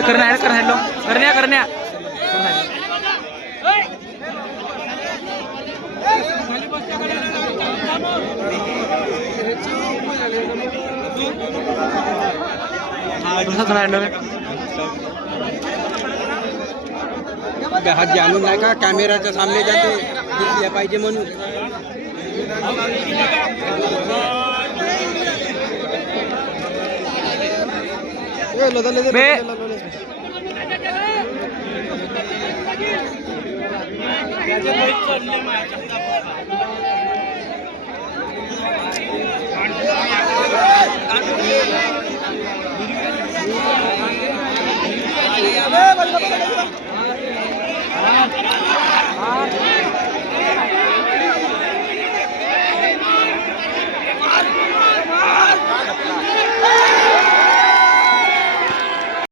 करण्या करण्या करण्या करण्या. हात आणून नाही का? कॅमेराच्या सामने जाते. दिसल्या पाहिजे म्हणून. મે